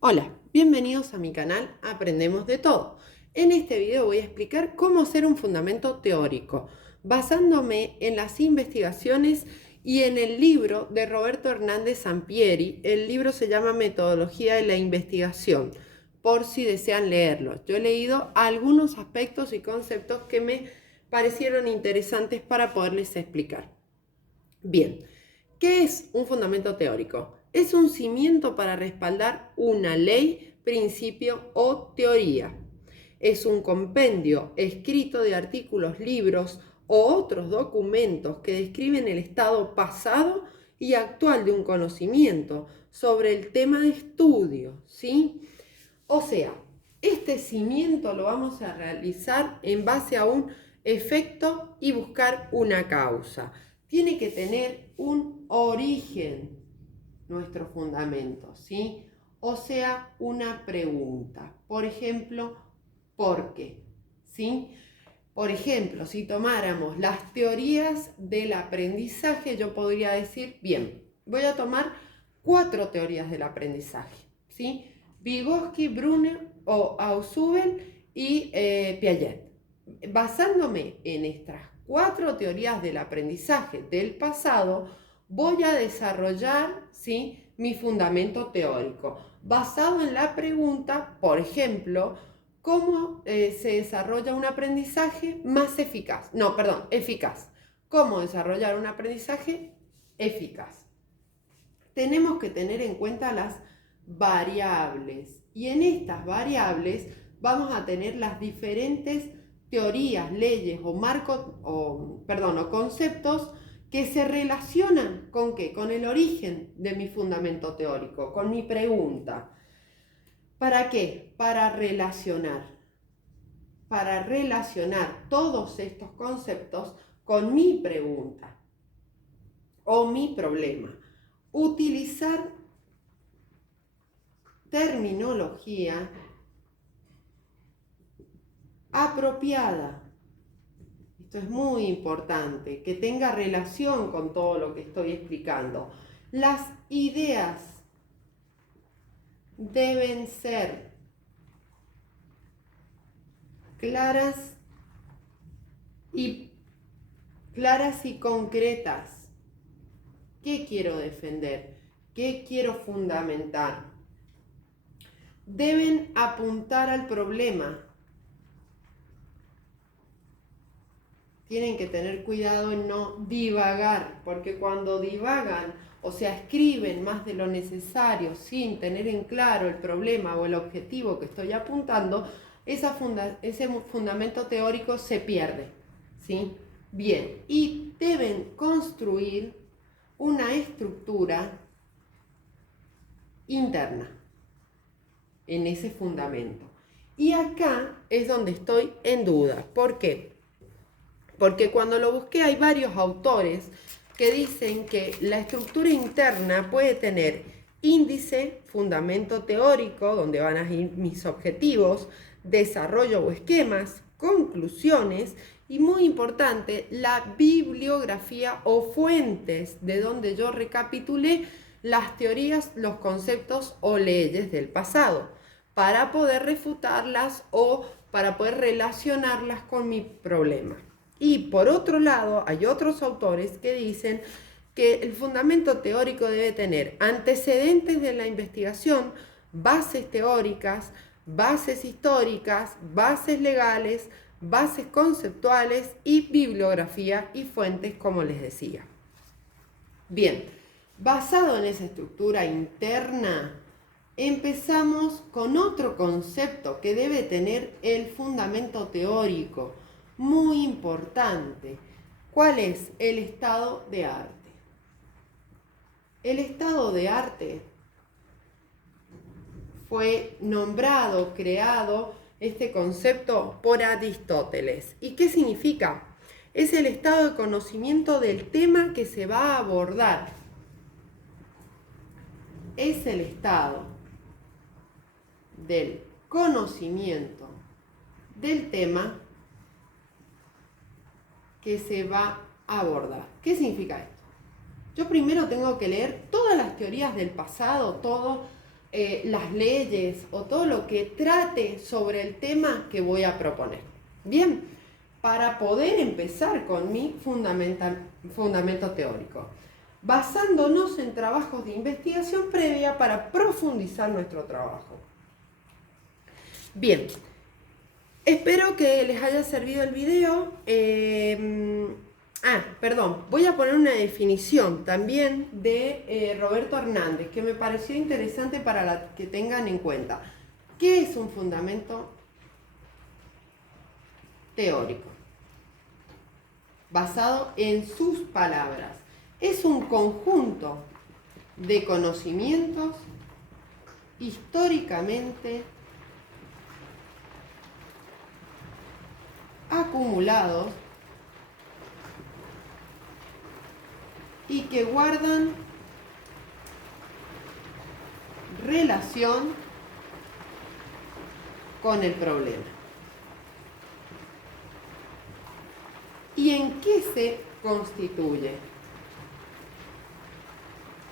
Hola, bienvenidos a mi canal Aprendemos de Todo. En este video voy a explicar cómo hacer un fundamento teórico, basándome en las investigaciones y en el libro de Roberto Hernández Sampieri. El libro se llama Metodología de la Investigación, por si desean leerlo. Yo he leído algunos aspectos y conceptos que me parecieron interesantes para poderles explicar. Bien, ¿qué es un fundamento teórico? Es un cimiento para respaldar una ley, principio o teoría. Es un compendio escrito de artículos, libros o otros documentos que describen el estado pasado y actual de un conocimiento sobre el tema de estudio, ¿sí? O sea, este cimiento lo vamos a realizar en base a un efecto y buscar una causa. Tiene que tener un origen nuestro fundamento, ¿sí? O sea, una pregunta. Por ejemplo, ¿por qué? ¿Sí? Por ejemplo, si tomáramos las teorías del aprendizaje, yo podría decir, bien, voy a tomar 4 teorías del aprendizaje, ¿sí? Vygotsky, Brunner o Ausubel y Piaget. Basándome en estas 4 teorías del aprendizaje del pasado, voy a desarrollar, ¿sí?, mi fundamento teórico, basado en la pregunta, por ejemplo, ¿cómo se desarrolla un aprendizaje más eficaz? No, perdón, eficaz. ¿Cómo desarrollar un aprendizaje eficaz? Tenemos que tener en cuenta las variables y en estas variables vamos a tener las diferentes teorías, leyes o marcos o conceptos que se relacionan con ¿qué? Con el origen de mi fundamento teórico, con mi pregunta. ¿Para qué? Para relacionar todos estos conceptos con mi pregunta o mi problema. Utilizar terminología apropiada. Esto es muy importante, que tenga relación con todo lo que estoy explicando. Las ideas deben ser claras y concretas. ¿Qué quiero defender? ¿Qué quiero fundamentar? Deben apuntar al problema. Tienen que tener cuidado en no divagar, porque cuando divagan, o sea, escriben más de lo necesario sin tener en claro el problema o el objetivo que estoy apuntando, ese fundamento teórico se pierde, ¿sí? Bien, y deben construir una estructura interna en ese fundamento. Y acá es donde estoy en duda. ¿Por qué? Porque cuando lo busqué hay varios autores que dicen que la estructura interna puede tener índice, fundamento teórico, donde van a ir mis objetivos, desarrollo o esquemas, conclusiones y, muy importante, la bibliografía o fuentes de donde yo recapitulé las teorías, los conceptos o leyes del pasado para poder refutarlas o para poder relacionarlas con mi problema. Y por otro lado, hay otros autores que dicen que el fundamento teórico debe tener antecedentes de la investigación, bases teóricas, bases históricas, bases legales, bases conceptuales y bibliografía y fuentes, como les decía. Bien, basado en esa estructura interna, empezamos con otro concepto que debe tener el fundamento teórico, muy importante. ¿Cuál es? El estado de arte. El estado de arte fue nombrado, creado este concepto por Aristóteles. ¿Y qué significa? Es el estado de conocimiento del tema que se va a abordar. Es el estado del conocimiento del tema que se va a abordar. ¿Qué significa esto? Yo primero tengo que leer todas las teorías del pasado, todo las leyes o todo lo que trate sobre el tema que voy a proponer. Bien, para poder empezar con mi fundamento teórico, basándonos en trabajos de investigación previa para profundizar nuestro trabajo. Bien, espero que les haya servido el video. Voy a poner una definición también de Roberto Hernández, que me pareció interesante para que tengan en cuenta. ¿Qué es un fundamento teórico? Basado en sus palabras. Es un conjunto de conocimientos históricamente acumulados y que guardan relación con el problema. ¿Y en qué se constituye?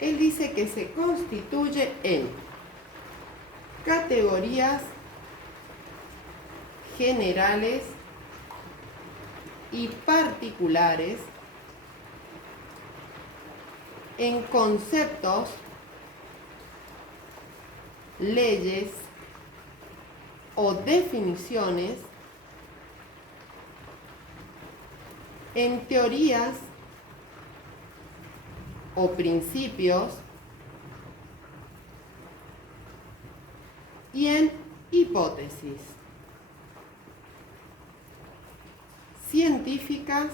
Él dice que se constituye en categorías generales y particulares, en conceptos, leyes o definiciones, en teorías o principios y en hipótesis científicas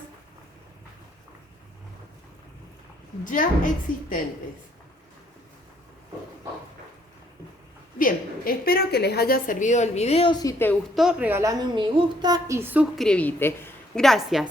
ya existentes. Bien, espero que les haya servido el video. Si te gustó, regálame un me gusta y suscríbete. Gracias.